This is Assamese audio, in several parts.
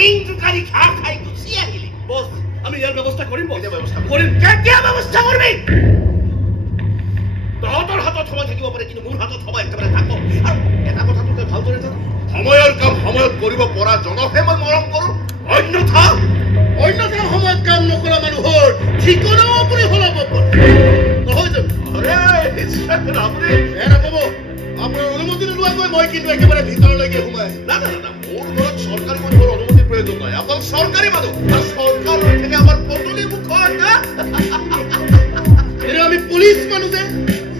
শিং জোকাৰি ঘাঁহ খাই গুচি আহিলি। বছ আমি ইয়াৰ ব্যৱস্থা কৰিম। কেতিয়া ব্যৱস্থা কৰিবি? তহঁতৰ হাতত সময় থাকিব পাৰে, কিন্তু মোৰ হাতত সময় একেবাৰে থাকক। আৰু এটা কথা তোকে ভালদৰে জানো, সময়ৰ কাম সময়ত কৰিব পৰা জনকহে মই মৰম কৰোঁ। অন্যথা সময়ত কাম নকৰা মানুহৰ ঠিকনাও আপুনি সলাব পাৰে, নহয় জানো? আপুনি নক'ব, আপোনাৰ অনুমতি নোলোৱাকৈ মই কিন্তু একেবাৰে ভিতৰলৈকে সোমাই না। মোৰ ঘৰত চৰকাৰী মানুহৰ অনুমতিৰ প্ৰয়োজন নাই। অকল চৰকাৰী মানুহ আৰু চৰকাৰ হৈ থাকে আমাৰ পদূলি মুখত। কিন্তু আমি পুলিচ মানুহ যে,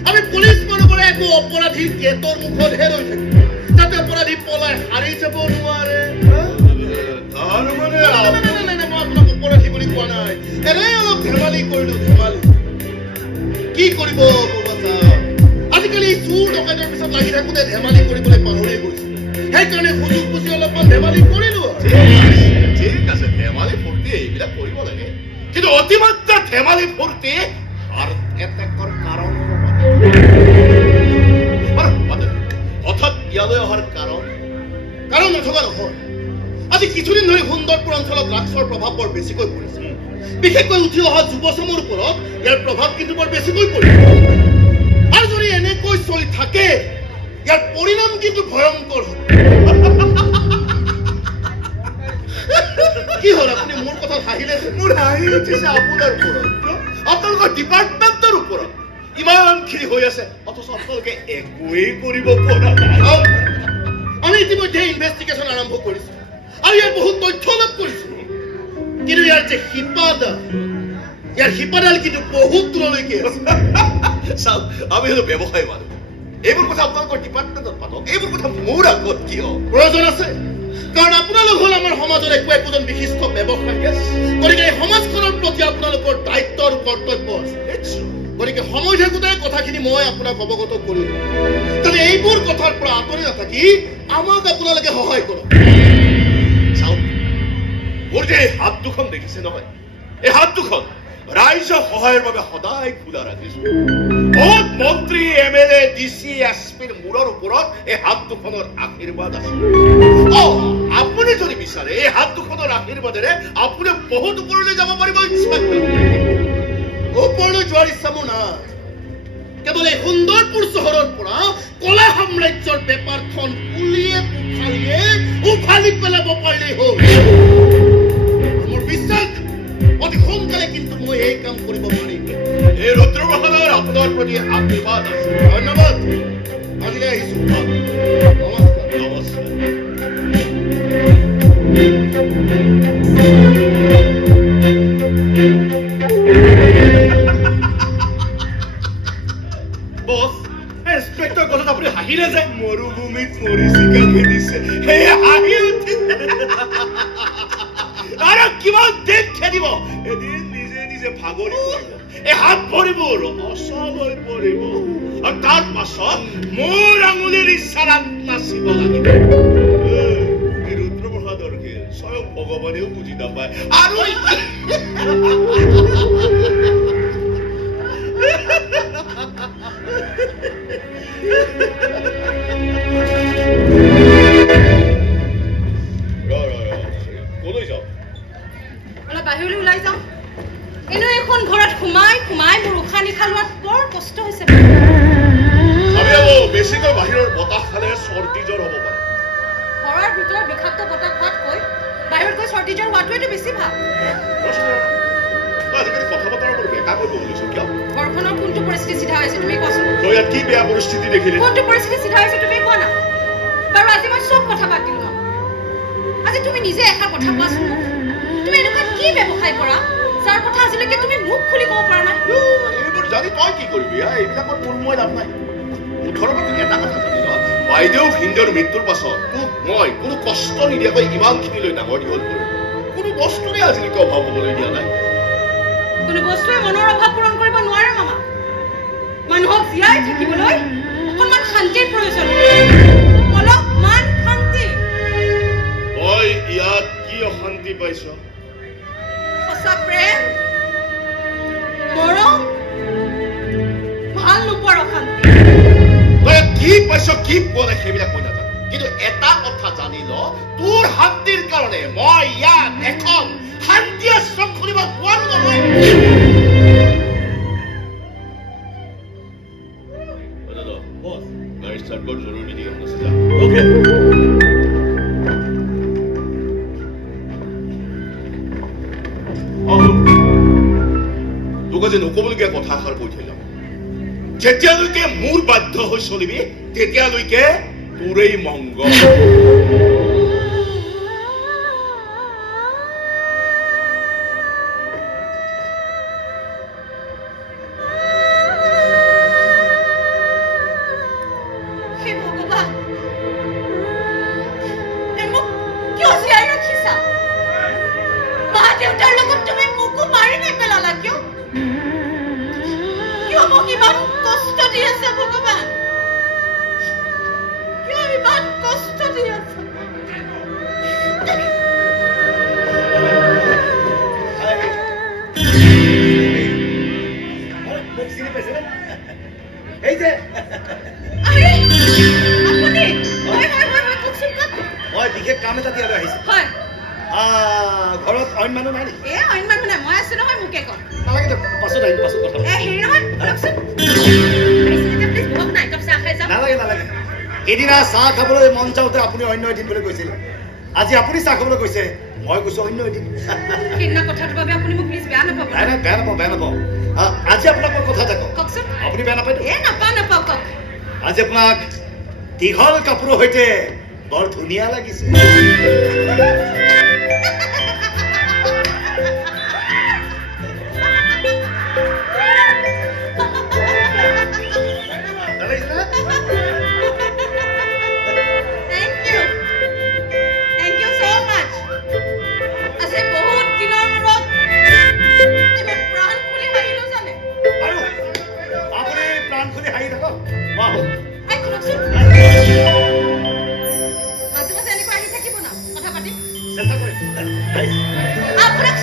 আমি পুলিচ মানুহবোৰে একো অপৰাধীৰ গেটৰ মুখতহে ৰৈ থাকো, যাতে অপৰাধী পলাই হাৰি যাব নোৱাৰে। মই আপোনাক অপৰাধী বুলি কোৱা নাই, এনেই অলপ ধেমালি কৰিলো। ধেমালি কি কৰিব বাবা, আজিকালি চুৰ ডকাইতৰ পিছত লাগি থাকোতে ধেমালি কৰিবলৈ পাহৰি গৈছো। সেইকাৰণে সুযোগ বুজি অলপমান ধেমালি কৰিলো। ঠিক আছে, ধেমালি ফূৰ্তি এইবিলাক কৰিব লাগে, কিন্তু অতিমাত্ৰা ধেমালি ফূৰ্তি হঠাৎ ইয়ালৈ অহাৰ কাৰণ নথকা নহয়। আজি কিছুদিন ধৰি সুন্দৰপুৰ অঞ্চলত ড্ৰাগছৰ প্ৰভাৱ বৰ বেছিকৈ পৰিছে। বিশেষকৈ উঠি অহা যুৱচামৰ ওপৰত ইয়াৰ প্ৰভাৱ কিন্তু বৰ বেছিকৈ পৰিছে। আৰু যদি এনেকৈ চলি থাকে, ইয়াৰ পৰিণাম কিন্তু ভয়ংকৰ হ'ব। কি হ'ল আপুনি মোৰ কথা হাঁহিলে? মোৰ হাঁহি উঠিছে আপোনাৰ ওপৰত, আপোনালোকৰ ডিপাৰ্টমেণ্টৰ ওপৰত। ইমানখিনি হৈ আছে অথচ আপোনালোকে একোৱেই কৰিব পৰা নাই। আমি ইতিমধ্যে ইনভেষ্টিগেশ্যন আৰম্ভ কৰিছো আৰু ইয়াৰ বহুত তথ্য লাভ কৰিছো, কিন্তু ইয়াৰ যে শিপাডাল কিন্তু বহুত দূৰলৈকে আছে। চাওক, আমি হলো ব্যৱসায় মানুহ, এইবোৰ কথা আপোনালোকৰ ডিপাৰ্টমেণ্টত পাতক, এইবোৰ কথা মোৰ আগত কিয় প্ৰয়োজন আছে? কাৰণ আপোনালোক হ'ল আমাৰ সমাজৰ একোজন বিশিষ্ট ব্যৱসায়ী। গতিকে এই সমাজখনৰ প্ৰতি আপোনালোকৰ দায়িত্ব আৰু কৰ্তব্য আছে। গতিকে সময় থাকোঁতে কথাখিনি মই আপোনাক অৱগত কৰিলো, যাতে এইবোৰ কথাৰ পৰা আঁতৰি নাথাকি আমাক আপোনালোকে সহায় কৰক। চাওক, মোৰ যে এই হাত দুখন দেখিছে নহয়, এই হাত দুখন ৰাইজৰ সহায়ৰ বাবে সদায় খোলা ৰাখিছো। বহুত মন্ত্ৰী, MLA, DC, SPৰ মূৰৰ ওপৰত এই হাত দুখনৰ আশীৰ্বাদ আছে। আপুনি যদি বিচাৰে এই হাত দুখনৰ আশীৰ্বাদেৰে আপুনি বহুত ওপৰলৈ যাব পাৰিব। ওপৰলৈ যোৱাৰ ইচ্ছা মোৰ নাই, কেৱল এই সুন্দৰপুৰ চহৰৰ পৰা কলা সাম্ৰাজ্যৰ বেপাৰখন উফালি পেলাব পাৰিলেই হ'ল। মোৰ বিশ্বাস অতি সোনকালে কিন্তু মই এই কাম কৰিব পাৰিম। এই ৰুদ্ৰপ্ৰসাদৰ আপোনাৰ প্ৰতি আশীৰ্বাদ আছে। ধন্যবাদ, আজিলৈ আহিছো। নমস্কাৰ। নমস্কাৰ। বছ, ইন্সপেক্টৰ কথাত আপুনি হাঁহিলে যে? মৰুভূমিত মৰিচিকা খেদিছে, সেয়ে হাঁহি উঠিছে। আৰু কিমান দিন খেদিব? এদিন নিজে নিজে ভাগৰি পৰিব, এই হাত ভৰিবোৰ অচল হৈ পৰিব, আৰু তাৰ পাছত মোৰ আঙুলিৰ ইচ্ছাৰাত নাচিব লাগিব। এই ৰুদ্ৰপ্ৰসাদৰ খেল স্বয়ং ভগৱানেও বুজি নাপায়। আৰু কলৈ যাওঁ? অলপ বাহিৰলৈ ওলাই যাওঁ। এনেও এখন ঘৰত সোমাই মোৰ উশাহ নিশাহ লোৱাত বৰ কষ্ট হৈছে। বেছিকৈ বাহিৰৰ বতাহ খালে চৰ্দি জ্বৰ হ'ব পাৰে। ঘৰৰ ভিতৰত বিষাক্ত বতাহ খোৱাতকৈ বাহিৰত গৈ চৰ্দি জ্বৰ হোৱাটোৱেতো বেছি ভাল। আজিকালি কথা বতৰা বৰ বেকা কৰিব বুলিছো, কিয়? ঘৰখনৰ কোনটো পৰিস্থিতি চিধা হৈছে তুমি কোৱাচোন? তই ইয়াত কি বেয়া পৰিস্থিতি দেখিলি? কোনটো পৰিস্থিতি চিধা হৈছে তুমি কোৱা না। বাৰু আজি মই চব কথা বাদ দিলো ন। আজি তুমি নিজে এষাৰ কথা কোৱাচোন। তুমি এনেকুৱা কি ব্যৱসায় কৰা যাৰ কথা আজিলৈকে তুমি মুখ খুলি ক'ব পৰা নাই? এইবোৰ জানি তই কি কৰিবি? এইবিলাকত মোৰ মই লাভ নাই। মুঠৰ ওপৰত এটা কথা জানি ন, বাইদেউ ভিনদেউৰ মৃত্যুৰ পাছত মই কোনো কষ্ট নিদিয়াকৈ ইমানখিনিলৈ ডাঙৰ দীঘল কৰিলো। কোনো বস্তুৰে আজিলৈকে অভাৱ হ'বলৈ দিয়া নাই। কোনো বস্তুৱে মনৰ অভাৱ পূৰণ কৰিব নোৱাৰে মামা। মানুহক জীয়াই থাকিবলৈ অকণমান শান্তিৰ প্ৰয়োজন, অলপমান শান্তি। তই ইয়াত কি অশান্তি পাইছ? সঁচা প্ৰেম, মৰম, ভাল নোপোৱাৰ অশান্তি। তই কি পাইছ কি পোৱা নাই সেইবিলাক মই নাজানো। কিন্তু এটা কথা জানি ল তোৰ শান্তিৰ কাৰণে মই ইয়াত এখন শান্তি আশ্ৰম খুলিব নোৱাৰো নহয় বস গাড়ী ষ্টাৰ্ট কৰ জৰুৰী মিটিং এখন আছে যা ওকে তোক আজি নকবলগীয়া কথা এষাৰ কৈ থৈ যাম যেতিয়ালৈকে মোৰ বাধ্য হৈ চলিবি তেতিয়ালৈকে তোৰেই মংগল হে ভগৱান এই মোক কিয় জীয়াই ৰাখিছা মা দেউতাৰ লগত তুমি মোকো মাৰি নেপেলালা কিয় কিয় মোক ইমান কষ্ট দি আছা ভগৱান কিয় ইমান কষ্ট দি আছা মোক চিনি পাইছেনে এই যে আৰে আপুনি হয় হয় হয় হয় কওকচোন কওক মই বিশেষ কাম এটা দিয়ালৈ আহিছোঁ হয় ঘৰত অইন মানুহ নাই নেকি এ অইন মানুহ নাই মই আছো নহয় মোকে কওক নালাগে দিয়ক পাছত আহিম পাছত কথা এ হেৰি নহয় কওকচোন আহিছে যেতিয়া প্লিজ বহক না একাপ চাহ খাই যাম নালাগে নালাগে এদিনা চাহ খাবলৈ মন যাওঁতে আপুনি অন্য এদিন বুলি কৈছিল আজি আপুনি চাহ খাবলৈ কৈছে মই কৈছো অন্য এদিন সেইদিনা কথাটোৰ বাবে আপুনি মোক প্লিজ বেয়া নাপাব নাই নাই বেয়া নাপাওঁ বেয়া নাপাওঁ আজি আপোনাক মই কথা এটা কওঁ কওকচোন আপুনি বেয়া নাপায়তো এ নাপাওঁ কওক আজি আপোনাক দীঘল কাপোৰৰ সৈতে বৰ ধুনীয়া লাগিছে Thank you so much. আজি বহুত দিনৰ মূৰত এবাৰ প্ৰাণ খুলি হাঁহিলো জানে আৰু আপুনি প্ৰাণ খুলি হাঁহি থাকক মই আহোঁ আই শুনকচোন মাজে মাজে এনেকৈ আহি থাকিব না কথা পাতিম চেষ্টা কৰিম আপোনাক